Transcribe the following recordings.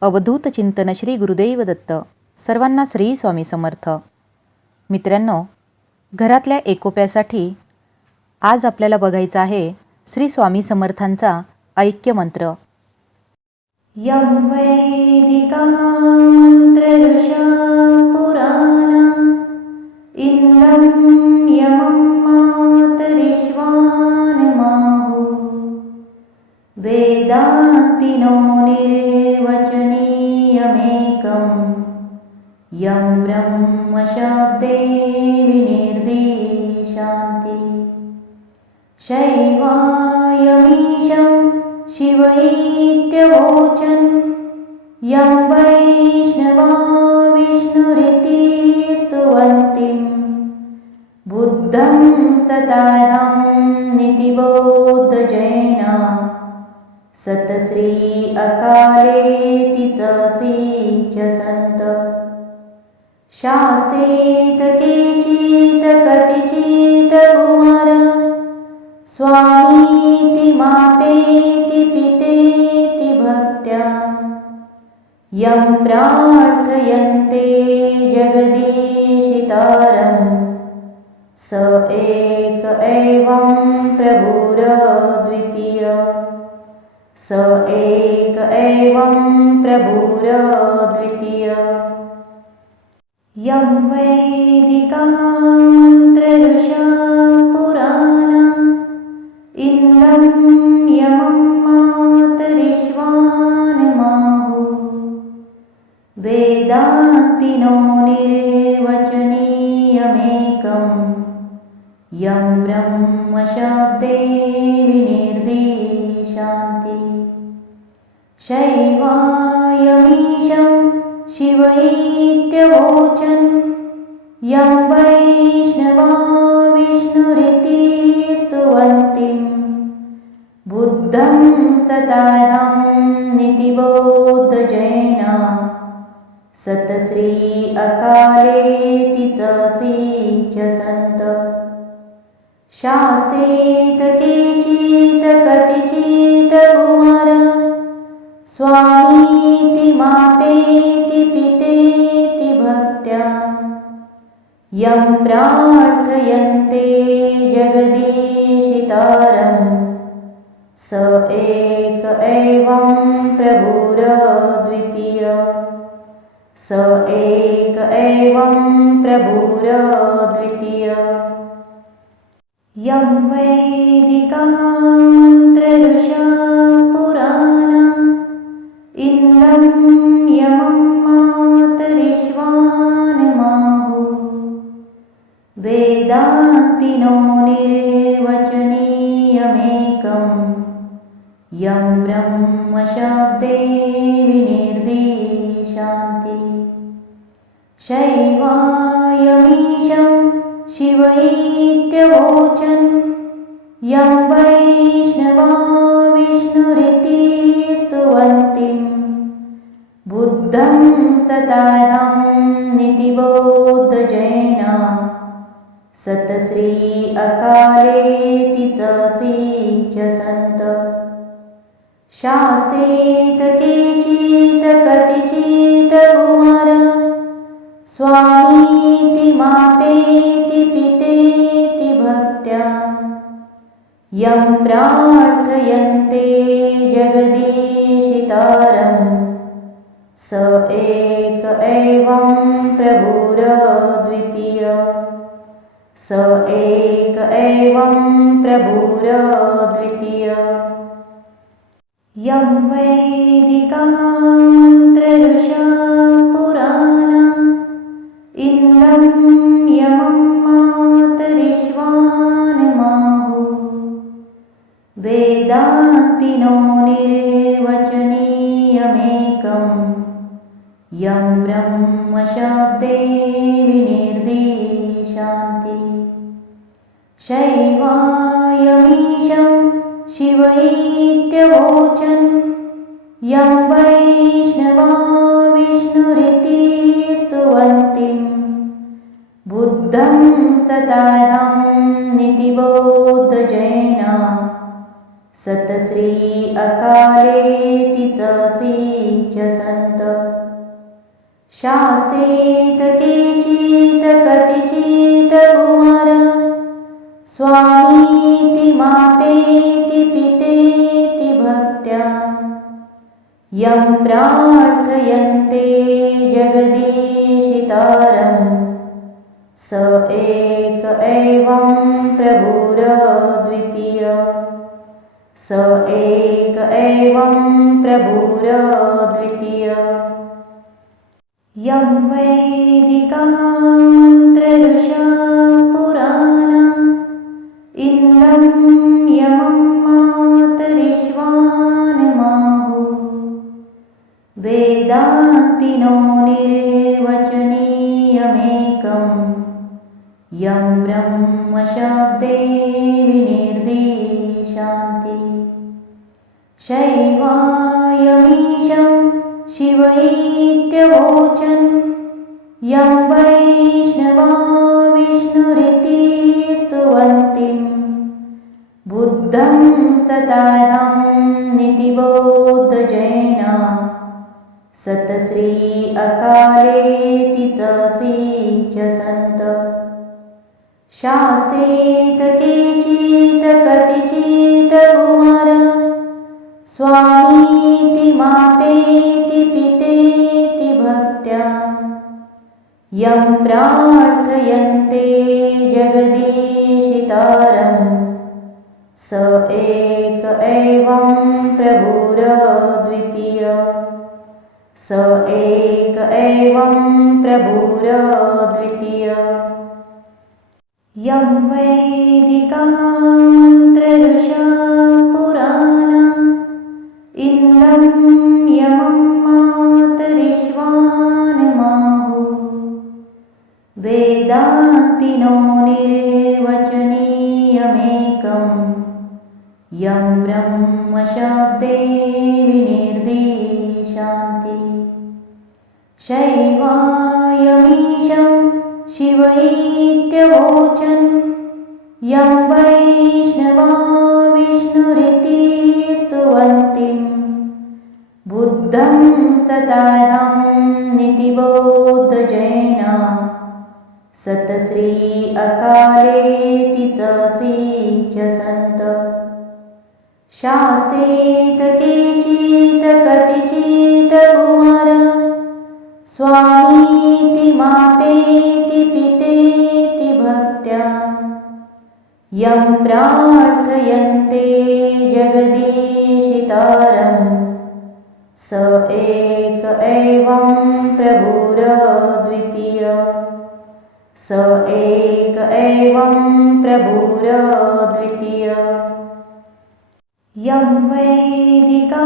अवधूत चिंतन श्री गुरुदेव दत्त. सर्वांना श्री स्वामी समर्थ. मित्रांनो घरातल्या एकोप्यासाठी आज आपल्याला बघायचं आहे श्री स्वामी समर्थांचा ऐक्य मंत्र. यं वैदिका मंत्रऋषा पुराणा. इंदम यमम वेदान्तिनो निर्वचनीयमेकं यं ब्रह्मशब्दे विनिर्देशान्ति। शैवायमीशं शिव इत्यवोचन् यं सतश्री अकालेति च सिख्यसन्त शास्तेत केचित् कतिचित् कुमार। स्वामीति मातेति पितेति भक्त्या। यं प्रार्थयन्ते जगदीशितारं। स एक एवं प्रभुरद्वितीय स एक एवं प्रभुरद्वितीय। यं वैदिका मन्त्रऋषा पुराणा इन्दं यमं मातरिश्वानमाहु वेदान्तिनो निर्वचनीयमेकं यं ब्रह्मशब्दे विनिर्देशान्ति शैवायमीशं शिव इत्यवोचन् यं वैष्णवा विष्णुरिति स्तुवन्तिं बुद्धं स्तताहं नितिबोद्धजैना सतश्री अकालेति च सिख्यसन्त शास्तेत केचित् कतिचित् स्वामीति मातेति पितेति भक्त्या। यं प्रार्थयन्ते जगदीशितारं। स एक एवं प्रभुरद्वितीय। स एक एवं प्रभुरद्वितीय। यं वैदिका मन्त्रऋषा मातरिश्वानमाहु वेदान्तिनो निर्वचनीयमेकं यं ब्रह्मशब्दे विनिर्देशान्ति। शैवायमीशं शिव इत्यवोचन् यं वैष्णवा तारं नितिबोध जैना। सतश्री अकालेति सिख्य संत। शास्तेत केचित कतिचित कुमार। स्वामीति मातेति पितेति भक्त्या। यं प्रार्थयन्ते जगदीशितारं स एक एवं प्रभुरद्वितीय। स एक एवं प्रभुरद्वितीय। यं वैदिका शैवायमीशं शिव इत्यवोचन् यं वैष्णवा विष्णुरिति स्तुवन्तिं बुद्धं स्तताहं नितिबोद्धजैना सतश्री अकालेति च सन्त शास्तेत केचित् कतिचित् प्रार्थयन्ते जगदीशितारम् स एक एवं प्रभुरद्वितीय। स एक एवं इत्यवोचन् यं वैष्णवा विष्णुरिति स्तुवन्तीं बुद्धं स्तताहं नितिबोद्धजैना सतश्री अकालेति च सीख्यसन्त शास्तेत केचित् यं प्रार्थयन्ते जगदीशितारम् स एक एवं प्रभुरद्वितीय। स एक एवं प्रभुरद्वितीय। यं वैदिका स्तताहं नितिबोद्धजैना सतश्री अकालेति च सीख्यसन्त शास्तेत केचित् कतिचित् कुमार। स्वामीति मातेति पितेति भक्त्या। यं प्रार्थयन्ते जगदीशितारम् स एक एवं प्रभुरद्वितीय। स एक एवं प्रभुरद्वितीय। यं वैदिका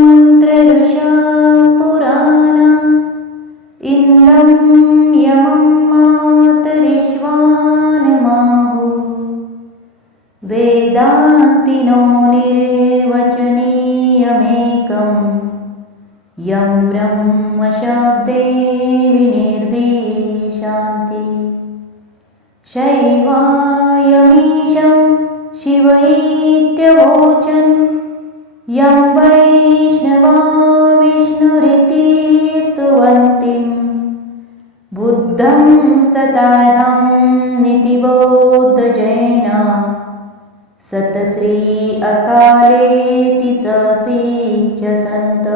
मन्त्रऋषा पुराणा। इन्दं यमं मातरिश्वानमाहु वेदान्तिनो शिव इत्यवोचन् यं वैष्णवा विष्णुरिति स्तुवन्तीं। बुद्धं स्तताहं नितिबोद्धजैना सतश्री अकालेति च सीख्यसन्त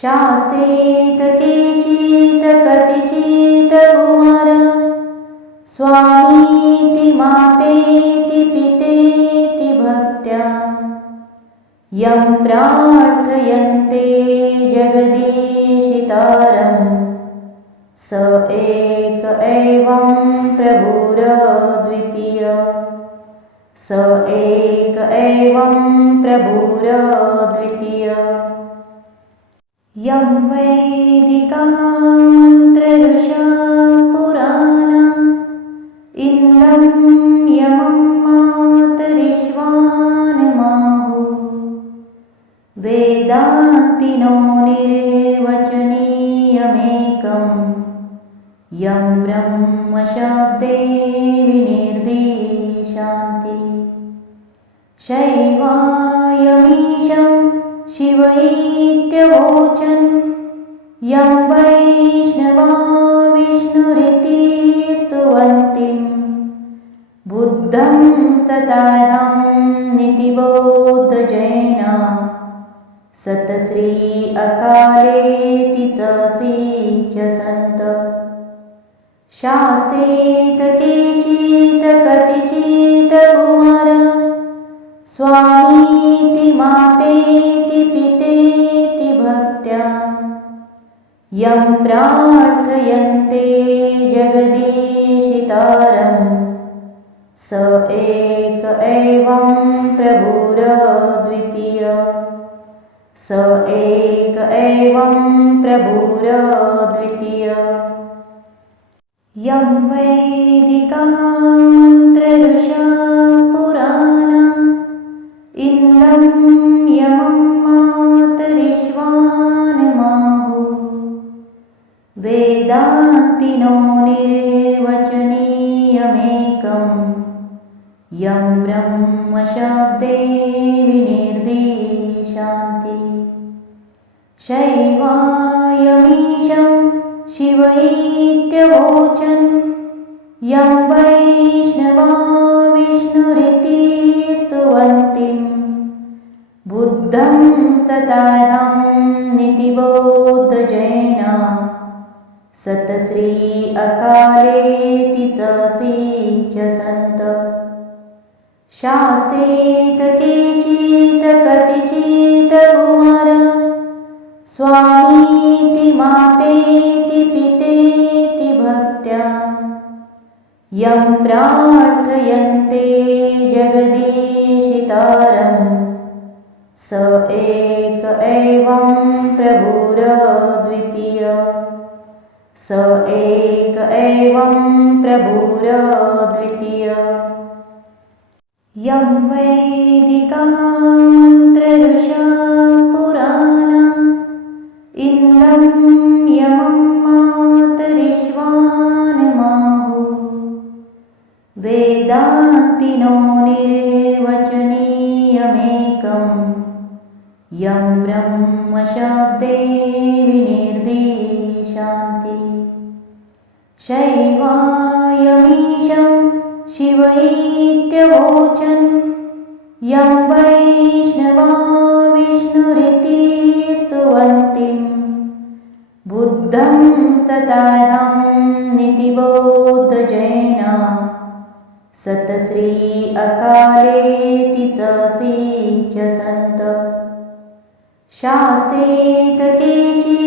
शास्तेत केचित् कतिचित् कुमार। स्वामीति मातेति यं प्रार्थयन्ते जगदीशितारम् स एक एवं प्रभुरद्वितीय। स एक एवं प्रभुरद्वितीय। यं वैदिका मन्त्रऋषा पुराणा इन्दं वेदान्तिनो निर्वचनीयमेकम्। यं ब्रह्मशब्दे विनिर्देशान्ति। शैवायमीशं शिव इत्यवोचन् यं वैष्णवा विष्णुरिति स्तुवन्तीं बुद्धं स्तताहं नितिबोधजैना सतश्री अकालेति च सीख्यसन्त शास्तेत केचित् कतिचित् कुमार। स्वामीति मातेति पितेति भक्त्या। यं प्रार्थयन्ते जगदीशितारं स एक एवं प्रभुरद्वितीय स एक एवं प्रभुरद्वितीय। यं वैदिका मन्त्रऋषा पुराणा इन्दं यमं मातरिश्वानमाहु वेदान्तिनो निर्वचनीयमेकं यं ब्रह्मशब्दे विनिर्देशान्ति शैवायमीशं शिव इत्यवोचन् यं वैष्णवा विष्णुरिति स्तुवन्तीं बुद्धं स्तताहं नितिबोधजैना। सतश्री अकालेति च सीख्यसन्त। शास्तेत केचित् कतिचित् कुमार स्वामीति मातेति पितेति भक्त्या। यं प्रार्थयन्ते जगदीशितारं। स एक एवं प्रभुरद्वितीय। स एक एवं प्रभुरद्वितीय। यं वैदिका शैवायमीशं शिव इत्यवोचन् यं वैष्णवा विष्णुरिति स्तुवन्तीं बुद्धं स्तताहं नितिबोधजैना। सतश्री अकालेति च सीख्यसन्त। शास्तेत केचित्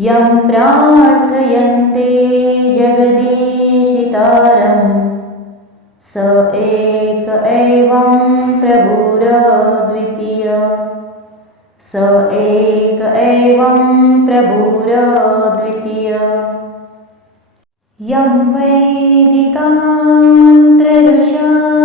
यं प्रार्थयन्ते जगदीशितारं। स एक एवं प्रभुरद्वितीय। स एक एवं प्रभुरद्वितीय। यं वैदिका मन्त्रऋषा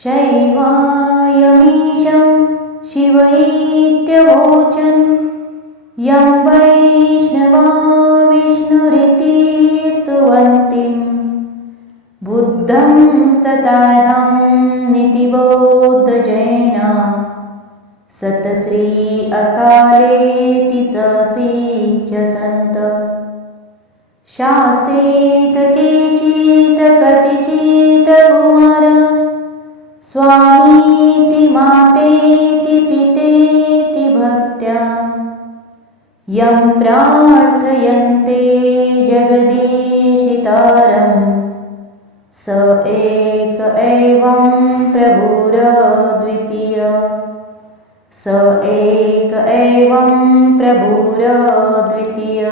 शैवायमीशं शिव इत्यवोचन् यं वैष्णवा विष्णुरिति स्तुवन्तीं बुद्धं स्तताहं नितिबोधजैना। सतश्री अकालेति च सीख्यसन्त। शास्तेत केचित् कतिचित् प्रार्थयन्ते जगदीशितारं। स एक एवं प्रभुरद्वितीय। स एक एवं प्रभुरद्वितीय